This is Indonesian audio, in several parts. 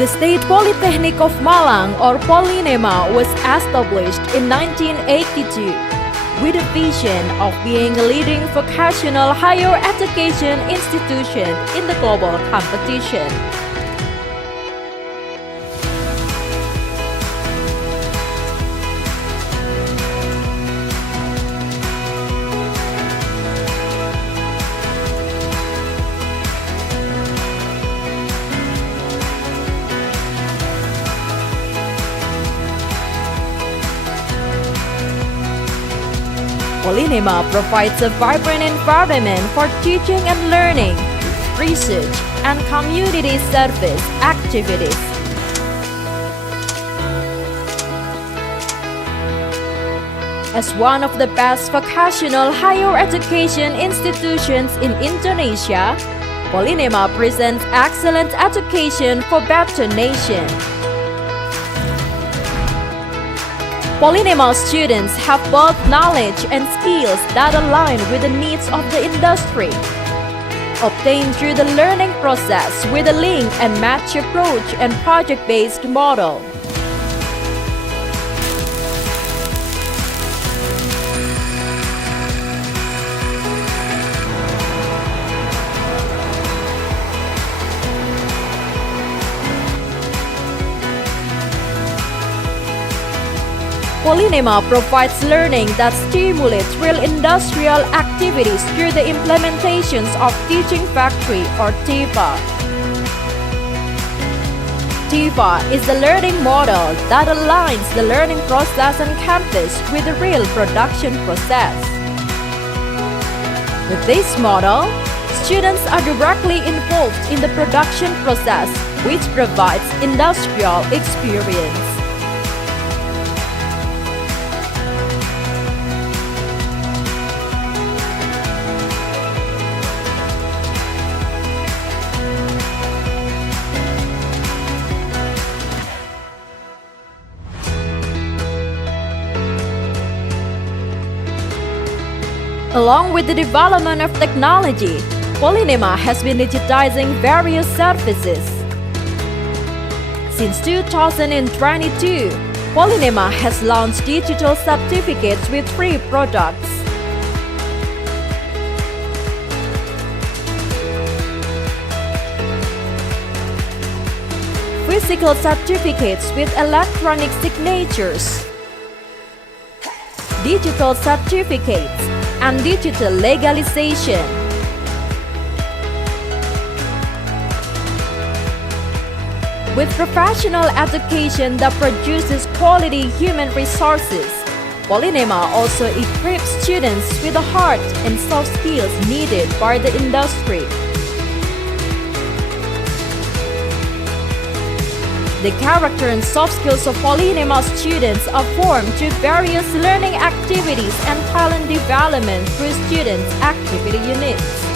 The State Polytechnic of Malang, or Polynema, was established in 1982 with a vision of being a leading vocational higher education institution in the global competition. Polynema provides a vibrant environment for teaching and learning, research, and community service activities. As one of the best vocational higher education institutions in Indonesia, Polynema presents excellent education for better nation. Polynema students have both knowledge and skills that align with the needs of the industry, obtained through the learning process with a link and match approach and project-based model. Polynema provides learning that stimulates real industrial activities through the implementations of Teaching Factory or TIFA. TIFA is the learning model that aligns the learning process on campus with the real production process. With this model, students are directly involved in the production process, which provides industrial experience. Along with the development of technology, Polynema has been digitizing various services. Since 2022, Polynema has launched digital certificates with 3 products. Physical certificates with electronic signatures, digital certificates, and digital legalization. With professional education that produces quality human resources, Polynema also equips students with the hard and soft skills needed by the industry. The character and soft skills of Polynema students are formed through various learning activities and talent development through students' activity units.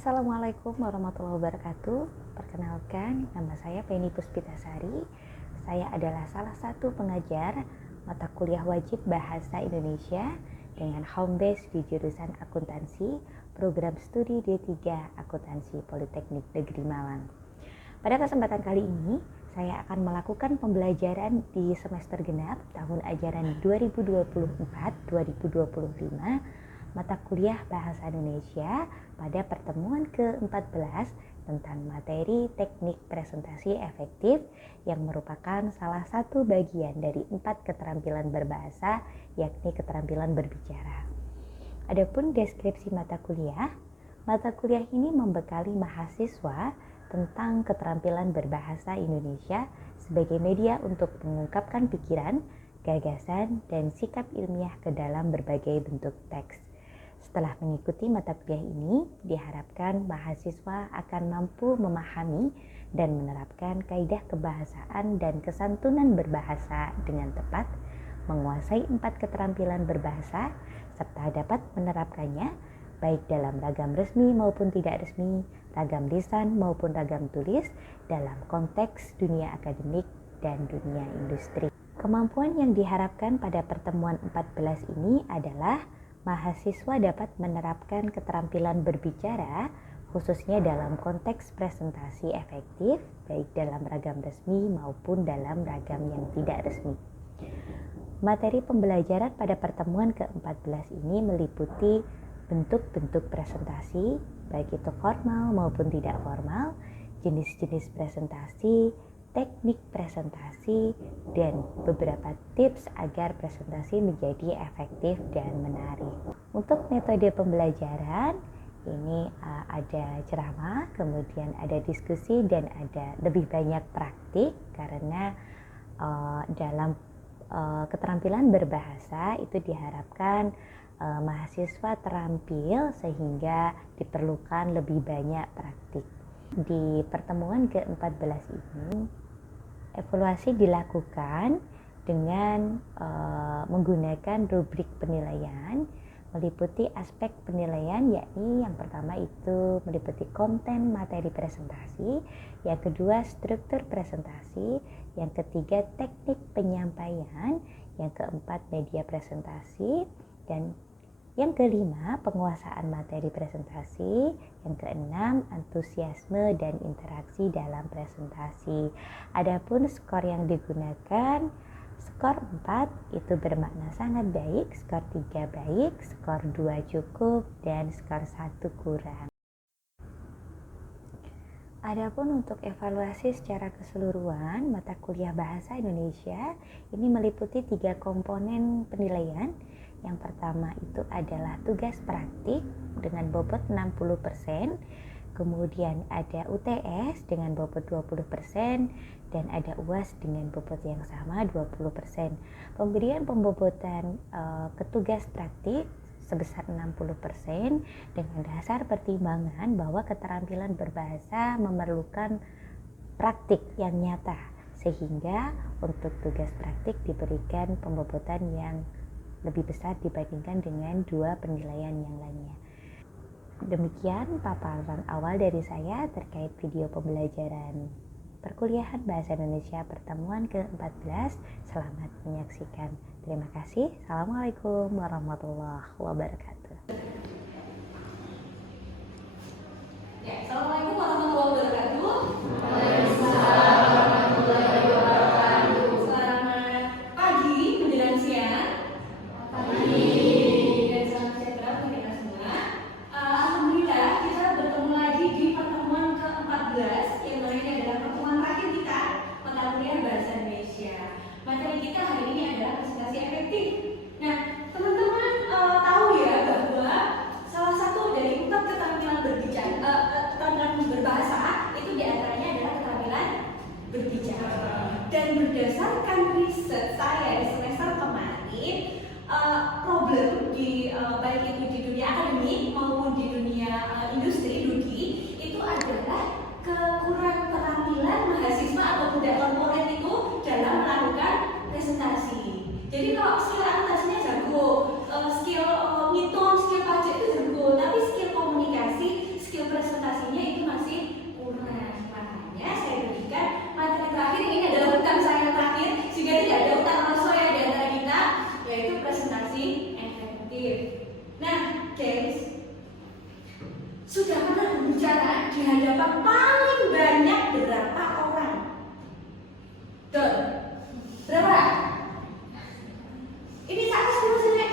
Assalamualaikum warahmatullahi wabarakatuh. Perkenalkan, nama saya Penny Puspitasari. Saya adalah salah satu pengajar mata kuliah wajib Bahasa Indonesia dengan home base di jurusan akuntansi, program studi D3 Akuntansi Politeknik Negeri Malang. Pada kesempatan kali ini, saya akan melakukan pembelajaran di semester genap tahun ajaran 2024-2025 mata kuliah Bahasa Indonesia pada pertemuan ke-14 tentang materi teknik presentasi efektif yang merupakan salah satu bagian dari 4 keterampilan berbahasa, yakni keterampilan berbicara. Adapun deskripsi mata kuliah ini membekali mahasiswa tentang keterampilan berbahasa Indonesia sebagai media untuk mengungkapkan pikiran, gagasan, dan sikap ilmiah ke dalam berbagai bentuk teks. Setelah mengikuti mata kuliah ini, diharapkan mahasiswa akan mampu memahami dan menerapkan kaidah kebahasaan dan kesantunan berbahasa dengan tepat, menguasai 4 keterampilan berbahasa, serta dapat menerapkannya baik dalam ragam resmi maupun tidak resmi, ragam lisan maupun ragam tulis, dalam konteks dunia akademik dan dunia industri. Kemampuan yang diharapkan pada pertemuan 14 ini adalah mahasiswa dapat menerapkan keterampilan berbicara, khususnya dalam konteks presentasi efektif, baik dalam ragam resmi maupun dalam ragam yang tidak resmi. Materi pembelajaran pada pertemuan ke-14 ini meliputi bentuk-bentuk presentasi, baik itu formal maupun tidak formal, jenis-jenis presentasi, teknik presentasi, dan beberapa tips agar presentasi menjadi efektif dan menarik. Untuk metode pembelajaran, ini ada ceramah, kemudian ada diskusi, dan ada lebih banyak praktik karena dalam keterampilan berbahasa itu diharapkan mahasiswa terampil sehingga diperlukan lebih banyak praktik. Di pertemuan ke-14 ini, evaluasi dilakukan dengan menggunakan rubrik penilaian, meliputi aspek penilaian, yakni yang pertama itu meliputi konten materi presentasi, yang kedua struktur presentasi, yang ketiga teknik penyampaian, yang keempat media presentasi, dan yang kelima, penguasaan materi presentasi. Yang keenam, antusiasme dan interaksi dalam presentasi. Adapun skor yang digunakan, skor 4 itu bermakna sangat baik, skor 3 baik, skor 2 cukup, dan skor 1 kurang. Adapun untuk evaluasi secara keseluruhan, mata kuliah Bahasa Indonesia ini meliputi 3 komponen penilaian. Yang pertama itu adalah tugas praktik dengan bobot 60%, kemudian ada UTS dengan bobot 20%, dan ada UAS dengan bobot yang sama 20%. Pemberian pembobotan ketugas praktik sebesar 60% dengan dasar pertimbangan bahwa keterampilan berbahasa memerlukan praktik yang nyata, sehingga untuk tugas praktik diberikan pembobotan yang lebih besar dibandingkan dengan 2 penilaian yang lainnya. Demikian paparan awal dari saya terkait video pembelajaran perkuliahan Bahasa Indonesia pertemuan ke-14. Selamat menyaksikan. Terima kasih. Assalamualaikum warahmatullahi wabarakatuh. Assalamualaikum warahmatullahi wabarakatuh. Waalaikumsalam warahmatullahi wabarakatuh. Selamat pagi menjelang siang. Dan salam sejahtera untuk kita semua. Alhamdulillah kita bertemu lagi di pertemuan ke-14 yang mana ini adalah pertemuan terakhir kita mata kuliah Bahasa Indonesia. Materi kita hari ini adalah presentasi efektif. Nah, teman-teman tahu ya bahwa salah satu dari 4 keterampilan berbicara, keterampilan berbahasa itu diantaranya adalah keterampilan berbicara. Dan berdasarkan riset saya di semester kemarin, problem di baik itu di dunia akademik maupun di dunia industri duki itu adalah kekurangan keterampilan mahasiswa atau budak korporat itu dalam melakukan presentasi. Jadi kalau skill akuntansinya jago, skill ngitung, skill pajak itu jago, tapi skill komunikasi, skill presentasinya itu masih kurang. Makanya saya berikan materi terakhir, ini adalah hutang saya terakhir, sehingga tidak ada hutang raso ya di antara kita, yaitu presentasi efektif. Nah, guys, sudah pernah berbicara di hadapan paling banyak berapa orang? Berapa? Ini satu sebelum sini.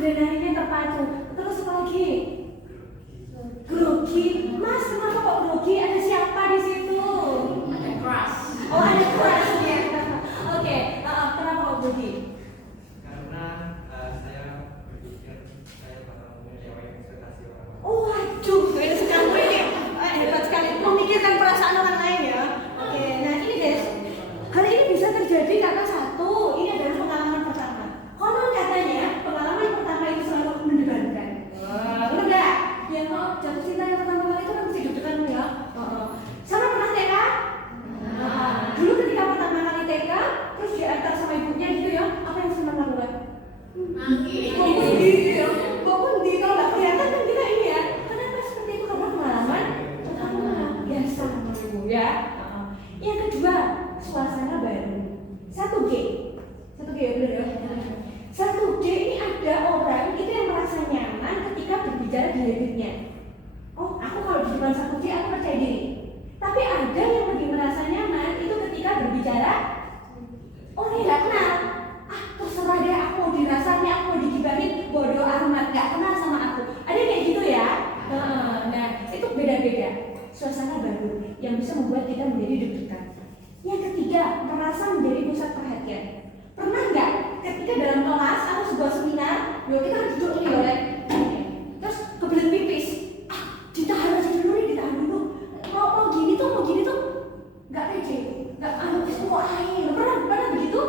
adrenalinnya terpacu. Terus apa lagi? Grogi. Mas, kenapa kok grogi? Ada siapa di situ? Ada crush. Oh, ada crush ya. Oke, kenapa kok grogi? Karena saya berpikir saya bakal mengecewakan ekspektasi orang lain. Oh, waduh, beda sekali ini. Hebat sekali memikirkan perasaan orang lain ya. Oke, nah ini guys, hal ini bisa terjadi karena satu, ini adalah pengalaman pertama. Konon katanya pengalaman pertama itu selalu mendebarkan. Benar nggak? Ya kok jatuh cinta yang pertama kali itu kan mesti deg-degan ya. Sama pernah TK? Dulu ketika pertama kali TK, terus diantar sama ibunya gitu ya, apa yang senang lakukan? Nangis. Kok pundi kalau nggak kelihatan kan kita ini ya. Kenapa seperti itu? Karena pengalaman pertama biasa sama ibu ya. Yang kedua, suasana baru. 1G ya benar ya. 1G ini ada orang itu yang merasa nyaman ketika berbicara di hidupnya. Oh, aku kalau di depan 1G aku percaya diri. Tapi ada yang lebih merasa nyaman itu ketika berbicara, oh ini nggak kenal. Terserah deh, aku mau dirasanya, aku mau digibahin, bodoh amat, nggak kenal sama aku. Ada yang kayak gitu ya. Nah, itu beda-beda. Suasana baru yang bisa membuat kita menjadi deg-degan. Yang ketiga, merasa menjadi pusat perhatian. Pernah nggak ketika dalam kelas atau sebuah seminar, kita kan duduk nih oleh, terus kebelet pipis, ditahan aja dulu nih, ditahan dulu. Mau gini tuh, nggak pede, nggak mau air. Pernah begitu?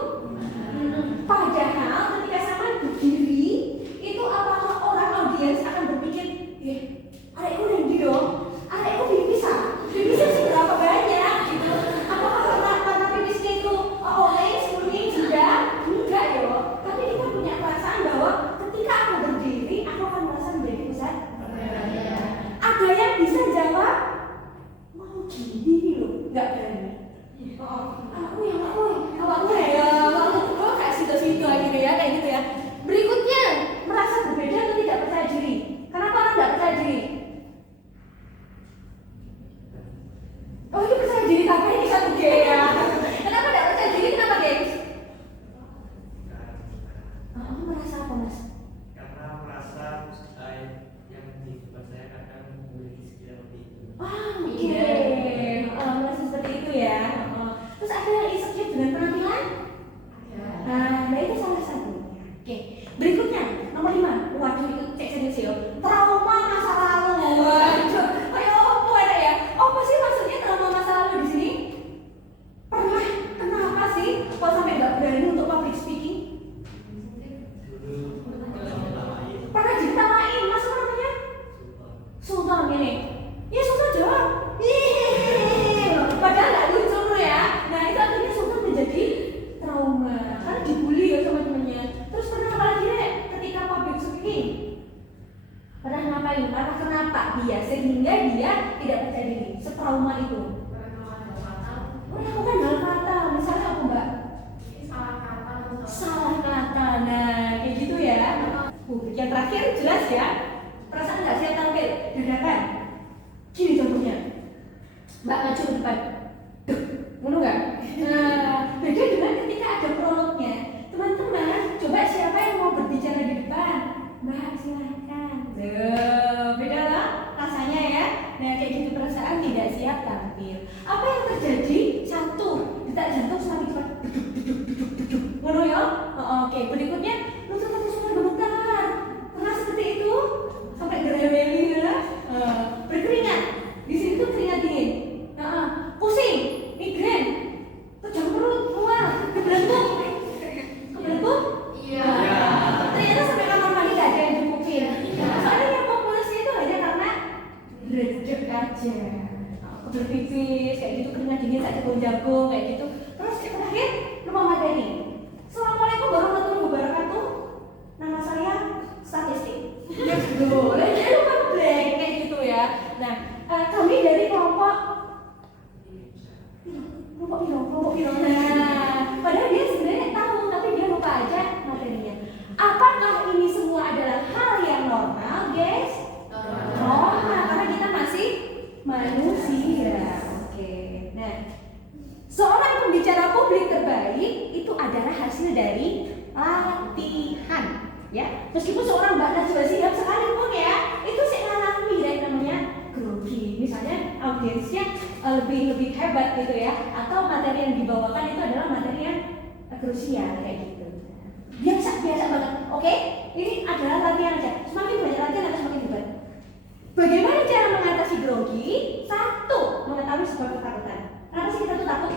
Padahal ketika sama berdiri, itu apakah orang audiens akan berpikir, adekku yang dong, adekku pipisnya seberapa banyak gitu. Apakah karena pipisnya itu kuning sudah? Enggak yo. Tapi kita punya perasaan bahwa ketika aku berdiri, aku akan merasa menjadi pusat. Ada yang bisa jawab, mau gini loh, nggak berani. Awakmu ya, kok kayak situ-situ aja gitu ya, kayak gitu ya. Berikutnya, merasa berbeda atau tidak percaya diri. Kenapa orang tidak percaya diri? Oh, ini percaya diri tapi ini 1G ya. Kenapa tidak percaya diri? Kenapa, gengs? Merasa apa, Mas? Karena merasa yang di depan saya kadang memiliki skill seperti itu. Merasa seperti itu ya. Terus ada yang insecure dengan penampilan? Nah itu salah satunya. Oke, berikutnya nomor 5. Waduh, itu cek serius ya. Trauma masa lalu. Waduh, kayak apa ada ya? Apa sih maksudnya trauma masa lalu di sini? Pernah kenapa sih kok sampai nggak berani untuk public speaking? Dulu ditawain Pernah ditawain, mas apa namanya? Sultan ini. Ya Sultan jawab. Padahal nggak lucu loh ya. Nah itu akhirnya Sultan menjadi trauma karena dibully ya sama temennya. Terus pernah apa lagi deh ketika public speaking? Pernah ngapain? Karena kenapa dia sehingga dia tidak percaya diri, setrauma itu. Melakukan hal fatal, misalnya apa mbak? Salah kata, nah kayak gitu ya. Yang terakhir jelas ya, perasaan nggak siap tampil, dadakan. Gini contohnya, mbak maju ke depan, ngono nggak? Nah, beda dengan ketika ada prolognya. Teman-teman, coba siapa yang mau berbicara di depan? Mbak silahkan. Beda lah rasanya ya. Nah kayak gitu perasaan tidak siap tampil. Apa yang terjadi? 1, detak jantung semakin cepat. Ngono ya? Oke, berikutnya lutut terus bergetar. Pernah seperti itu? Sampai gereweli ya? Berkeringat. Di sini tuh keringat dingin. Pusing, migrain. Tujuan perut keluar, kebelentuk. Kebelentuk? Iya. Ternyata sampai kamar mandi gak ada yang jempupin. Soalnya yang populernya itu hanya karena redek aja. Berpipis, kayak gitu, keringat dingin tak jagung-jagung, kayak gitu. Terus yang terakhir, lupa materi. Assalamualaikum warahmatullahi wabarakatuh. Nama saya statistik. Boleh, jadi lupa blank, kayak gitu ya. Nah, kami dari kelompok Pino. Nah, padahal dia sebenarnya tahu, tapi dia lupa aja materinya. Apakah ini semua adalah hal yang normal, guys? Normal, karena kita masih manusia. Oke. Nah, seorang pembicara publik terbaik itu adalah hasil dari latihan. ya. Meskipun seorang Mbak Najwa Shihab sekalipun ya, itu saya ngalami ya namanya grogi. Misalnya audiensnya lebih hebat gitu ya, atau materi yang dibawakan itu adalah materi yang krusial kayak gitu. Biasa banget. Oke, ini adalah latihan aja. Semakin banyak latihan akan semakin hebat. Bagaimana cara mengatasi grogi? Satu, mengetahui sebuah ketakutan. Kenapa sih kita tuh takut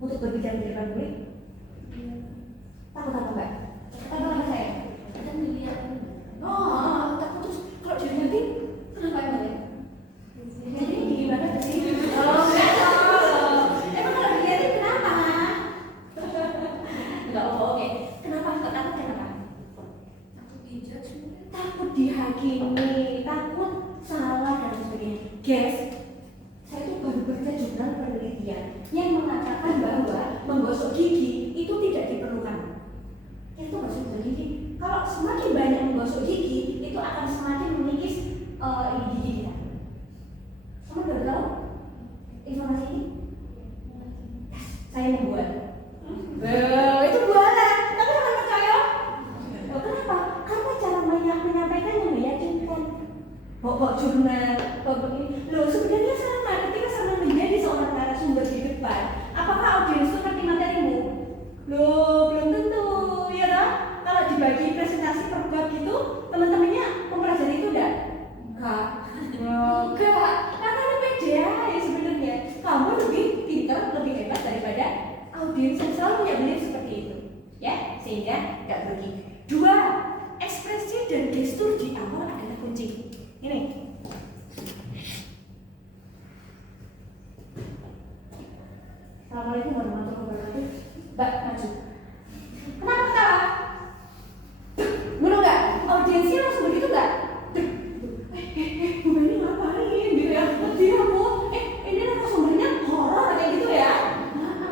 untuk berbicara di depan publik? Takut apa enggak? Takut apa saya? Kan dilihat. Oh, takut terus kalau dilihatin kenapa emang ya? Jadi gimana sih? Oh, enggak tahu. Emang kalau dilihatin kenapa? Enggak, oke. Kenapa takut kenapa? Takut dijudge mungkin. Takut dihakimi, takut salah dan sebagainya. Guys, saya tuh baru baca jurnal penelitian yang mengatakan bahwa menggosok gigi itu tidak diperlukan. Itu menggosok gigi. Kalau semakin banyak menggosok gigi, itu akan semakin mengikis gigi kita. Kamu udah tahu informasi ini? Saya membuat. Itu buatan, tapi jangan percaya. Kenapa? Karena cara menyampaikannya meyakinkan. Bawa jurnal, bawa ini. Loh, sebenarnya sama. Ketika sama menjadi seorang narasumber di depan, apakah audiens itu ngerti materimu? Loh, belum tentu, ya kan? Kalau dibagi presentasi per bab gitu, teman-temannya mempelajari itu enggak? Enggak. Karena ini beda ya sebenarnya. Kamu lebih pintar, lebih hebat daripada audiens yang selalu punya belief seperti itu, ya, sehingga nggak grogi. Dua, ekspresi dan gestur di awal adalah kunci. Ini. Assalamualaikum warahmatullahi wabarakatuh. Mbak, maju. Kenapa ketawa? Bener nggak? Audiensnya langsung begitu nggak? Bu Beni ngapain gitu ya? Dia bu, ini narasumbernya horor kayak gitu ya?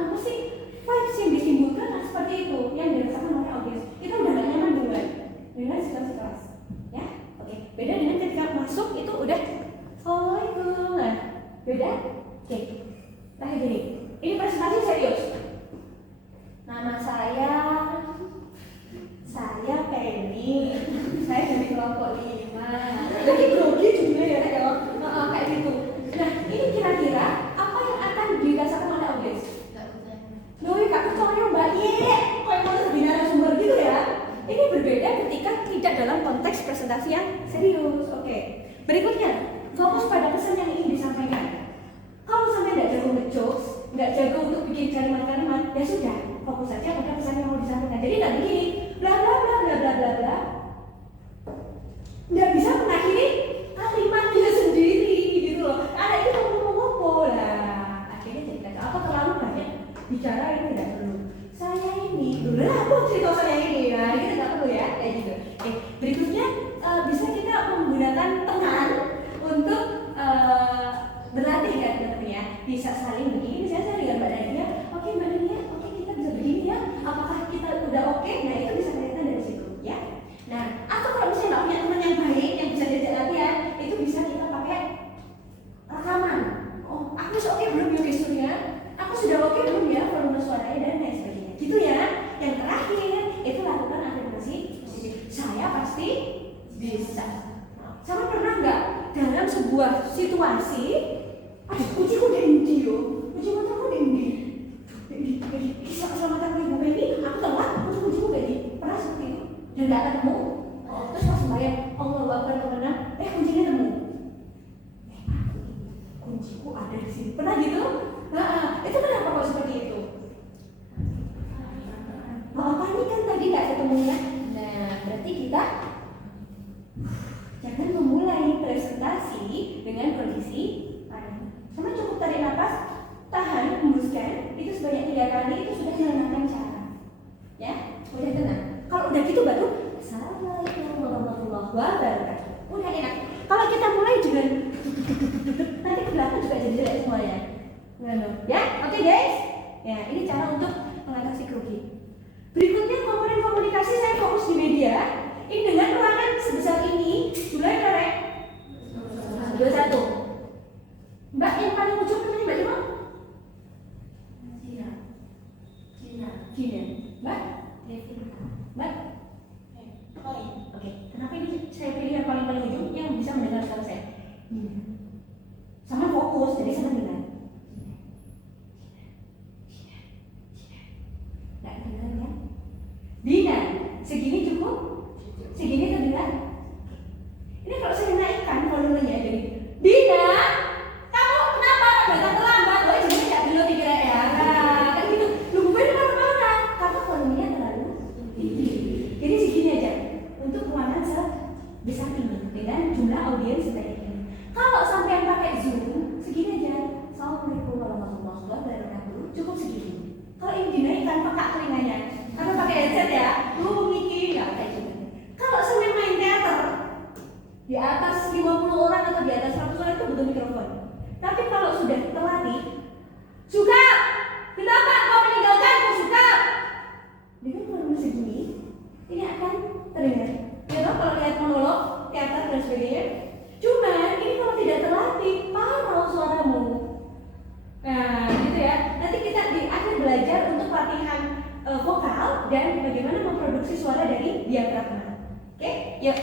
Mesti vibes yang ditimbulkan seperti itu yang dirasakan oleh audiens. Kita udah gak nyaman duluan dengan situasi-situasi, ya? Oke. Beda dengan ketika masuk itu udah assalamualaikum. Nah, beda? Oke. Terakhir gini, ini presentasi serius. Nama saya Penny. Saya dari kelompok 5. Jadi grogi juga ya, kayak gitu. Nah, ini kira-kira apa yang akan dirasakan oleh audiens? Enggak percaya. Loh, ya Kak percaya Mbak, kok yang mau jadi narasumber gitu ya? Ini berbeda ketika tidak dalam konteks presentasi yang serius. Oke. Berikutnya, fokus pada pesan yang ingin disampaikan. Kalau sampai nggak jago ngejokes, nggak jago untuk bikin kalimat-kalimat, ya sudah, fokus saja pada pesan yang mau disampaikan. Jadi nggak begini, bla bla bla bla bla bla bla. Nggak bisa mengakhiri kalimatnya sendiri gitu loh. Ada itu ngomong-ngomong lah. Akhirnya jadi kacau. Atau terlalu banyak bicara ini tidak perlu. Saya ini, dulu lah aku cerita saya ini. Nah, ini tidak perlu ya, kayak gitu. Oke, berikutnya bisa kita menggunakan teman untuk berlatih kan teman-teman, bisa saling begini. Saya dengan Mbak Nadia, oke Mbak Nadia, oke kita bisa begini ya. Apakah kita udah oke? Nah itu bisa kelihatan dari situ ya. Nah, atau kalau misalnya nggak punya teman yang baik yang bisa diajak latihan, itu bisa kita pakai rekaman. Oh, aku sudah oke belum ya gesturnya? Aku sudah oke belum ya volume suaranya dan lain sebagainya. Gitu ya. Yang terakhir itu lakukan afirmasi positif. Saya pasti bisa. Sama pernah nggak dalam sebuah situasi, aduh kunciku dendi yo, kunci motorku dendi. Selamat Ibu Beni, aku telat, kunciku dendi. Pernah seperti itu dan nggak ketemu. Terus pas bayang Allah Akbar kemana? Kuncinya nemu. Kunciku ada di sini. Pernah gitu? Nah, itu kenapa kok seperti itu? Panik kan tadi nggak ketemu ya. Nah, berarti kita jangan memulai presentasi dengan kondisi panik. Sama cukup tarik nafas, tahan, hembuskan, itu sebanyak 3 kali, itu sudah menenangkan cara. Ya, udah tenang. Kalau udah gitu baru Assalamualaikum warahmatullahi wabarakatuh. Udah enak. Kalau kita mulai dengan nanti ke belakang juga jadi jelek semuanya. Ya, oke guys. Ya, ini cara untuk mengatasi grogi. Berikutnya komponen komunikasi, saya fokus di media. Ini dengan ruangan sebesar ini, mulai karek 21. Mbak yang paling ujung namanya Mbak Cuma? Cina. Mbak? Mbak? Sama fokus, jadi sama dengan nggak kedengeran ya? Dina, segini cukup? Segini terdengar? Ini kalau saya naikkan volumenya jadi Dina, kamu kenapa datang terlambat? Oh, jadi nggak dulu dikira ya? Nah, kan gitu. Lu gue di mana? Karena volumenya terlalu tinggi. Jadi segini aja untuk ruangan sebesar ini dengan jumlah audiens sebanyak ini. Kalau sampai pakai Zoom, segini aja. Assalamualaikum warahmatullahi wabarakatuh. Cukup segini. Kalau ini dinaikkan pakai telinganya, karena pakai headset ya, lu mikir nggak kayak gitu. Kalau sampai main teater di atas 50 orang atau di atas 100 orang itu butuh mikrofon. Tapi kalau sudah terlatih, suka, kenapa kau meninggalkanku suka? Dengan volume segini, ini akan terdengar. Ya toh, kalau lihat monolog, teater dan sebagainya. Cuman ini kalau tidak terlatih, parau suaramu. Nah, gitu ya. Nanti kita akan belajar untuk latihan vokal dan bagaimana memproduksi suara dari diafragma. Oke, yuk.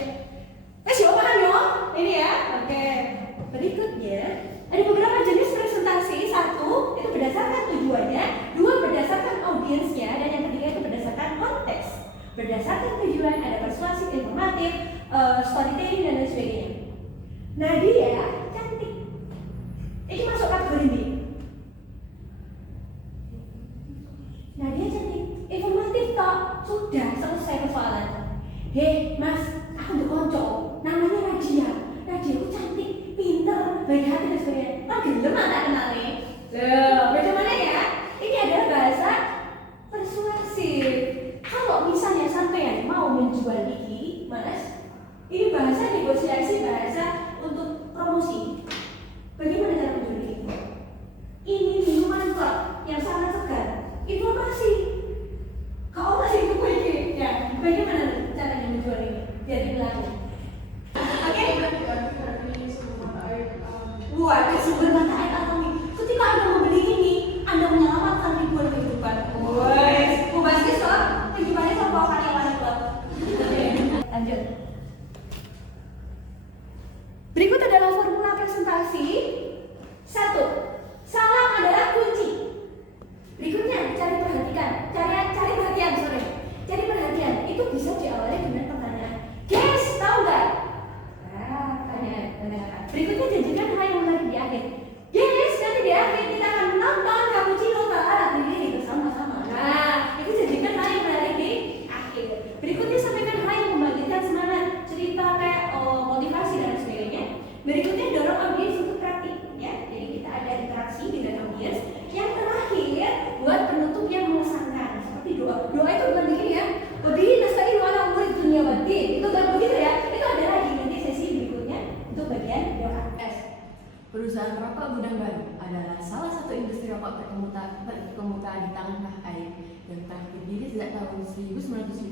Yuk paham yo? Ini ya. Oke. Berikutnya ada beberapa jenis presentasi. Satu itu berdasarkan tujuannya, dua berdasarkan audiensnya, dan yang ketiga itu berdasarkan konteks. Berdasarkan tujuan ada persuasif, informatif, storytelling dan lain sebagainya. Nadia cantik. Ini masuk kategori B. Nadia cantik, informatif toh, sudah selesai persoalan. Hei mas, aku udah konco, namanya Nadia. Nadia aku cantik, pinter, baik hati dan sebagainya. Kan gelem tak kenalnya. Loh, bagaimana ya? Ini adalah bahasa persuasif. Kalau misalnya sampean mau menjual iki, mas, ini bahasa negosiasi, bahasa untuk promosi. Bagaimana cara menjual ini? Ini minuman kok yang sangat segar. Informasi. Kau masih itu ini. Ya, bagaimana caranya menjual ini? Jadi pelaku. Oke. Buat sumber mata air alami. Ketika Anda membeli ini, Anda menyelamatkan ribuan kehidupan. Woi, mubazir kok. Kehidupannya sama bawa karyawan klub. Oke, lanjut. Berikut adalah formula presentasi. 1. Salam adalah kunci. Berikutnya, cari perhatian. Cari perhatian. Itu bisa diawali dengan pertanyaan. Guys, tahu nggak? Tanya. Berikutnya janjikan hal yang menarik di akhir. Guys, nanti di akhir kita akan menonton cappuccino ala ini bersama-sama. Nah, itu janjikan hal yang menarik di akhir. Berikutnya sampaikan hal yang membangkitkan semangat, cerita kayak motivasi dan sebagainya. Berikutnya dorong audiens untuk praktik, ya. Jadi kita ada interaksi dengan audiens. Yang terakhir, buat penutup yang mengesankan, seperti doa. Doa itu bukan begini ya. Wabihi nasta'in wa ala umuri dunya waddin. Itu kan begitu ya. Itu ada lagi nanti sesi berikutnya untuk bagian doa. Perusahaan rokok Gudang Garu adalah salah satu industri rokok berkemukaan di tanah air yang telah berdiri sejak tahun 1958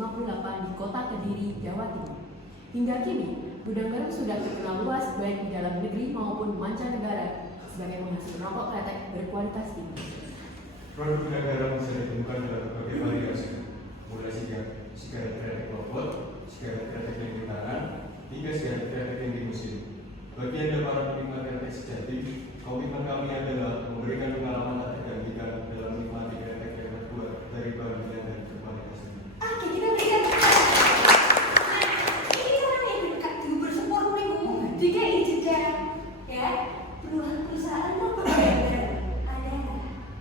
di kota Kediri, Jawa Timur. Hingga kini, Gudang Garu sudah terkenal luas baik di dalam negeri maupun mancanegara sebagai penghasil rokok kretek berkualitas tinggi. Produk Gudang Garu bisa ditemukan dalam berbagai variasi, mulai sigaret kretek robot, sigaret kretek yang di tangan, hingga sigaret kretek yang di mesin. Bagi Anda para penikmat kretek sejati, komitmen kami adalah memberikan pengalaman tak tergantikan dalam menikmati kretek yang terbuat dari bahan dan berkualitas tinggi. Oke, kita berikan. Ini caranya dekat bersempur ngomong. Jika jeda, ya, perusahaan apa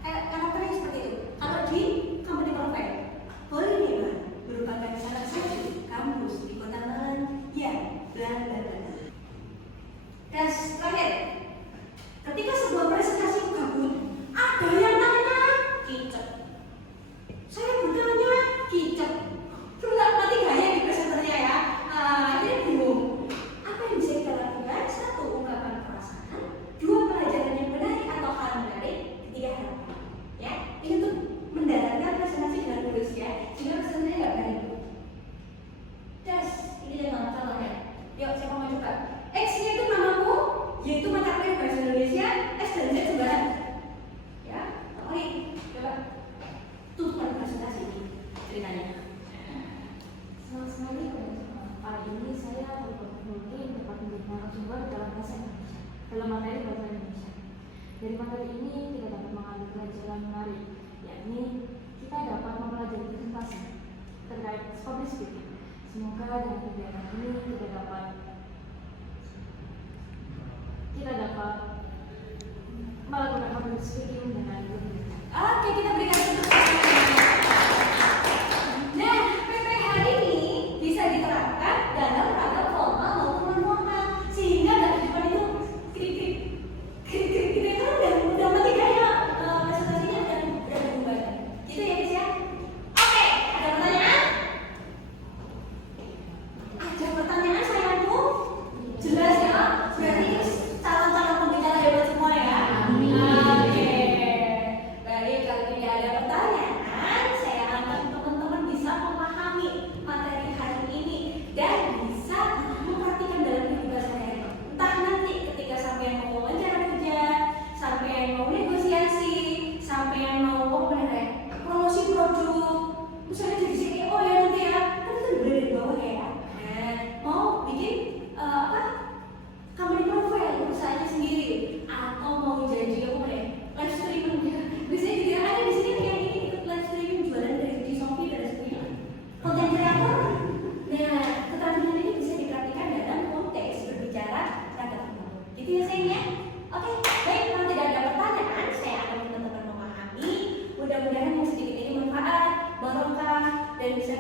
ada karakternya seperti itu. Kalau di company profile, Polinema merupakan salah satu kampus di Kota Malang yang bla bla bla. Dan terakhir, ketika sebuah presentasi gabut, ada yang nanya kicep. Saya bertanya kicep. Sudah mati gaya di presenternya ya. Jadi bingung. Apa yang bisa kita lakukan? 1. Ungkapan perasaan. 2. Pelajaran yang menarik atau hal menarik. 3. harapan. Ya, ini untuk mendaratkan presentasi dengan lurus ya. Sehingga presentasinya nggak garing. Das, ini jangan salah ya. Yuk, siapa mau coba? X-nya itu namamu, Y itu mata kuliah bahasa Indonesia, S dan Z sembarang. Ya, oke, coba tutupan presentasi ini ceritanya. Selamat sekali, kali ini saya berkontribusi dapat memberikan narasumber dalam bahasa Indonesia. dalam materi bahasa Indonesia. Dari materi ini kita dapat mengambil pelajaran menarik, yakni kita dapat mempelajari presentasi terkait public speaking. Semoga dengan kegiatan ini kita dapat melakukan public speaking dengan lebih baik. Oke, kita berikan tepuk tangan. Nah, PP hari ini bisa diterapkan dalam ragam formal maupun non formal, sehingga dalam kehidupan itu krik itu udah mati gaya presentasinya udah berubah. Gitu ya guys ya. Oke, ada pertanyaan? Ada pertanyaan sayangku? Jelas ya? Berarti calon-calon pembicara hebat semua ya. Oke. Baik, kalau tidak ada pertanyaan, saya harap teman-teman bisa memahami materi hari ini dan bisa mempraktikkan dalam kehidupan sehari-hari. Entah nanti ketika sampai mau wawancara kerja, sampai mau negosiasi, sampai mau promosi produk, misalnya jadi CEO ya nanti ya, kan itu udah dari bawah ya. Nah, mau bikin company profile perusahaannya sendiri, atau mau jadi live streaming. Biasanya juga ada di sini yang ini ikut live streaming jualan dari Shopee dan sebagainya. Konten kreator. Nah, keterampilan ini bisa dipraktikkan dalam konteks berbicara ragam formal. Gitu ya sayangnya. Oke, baik, kalau tidak ada pertanyaan, saya akan teman-teman memahami. Mudah-mudahan yang sedikit ini bermanfaat, barokah, dan bisa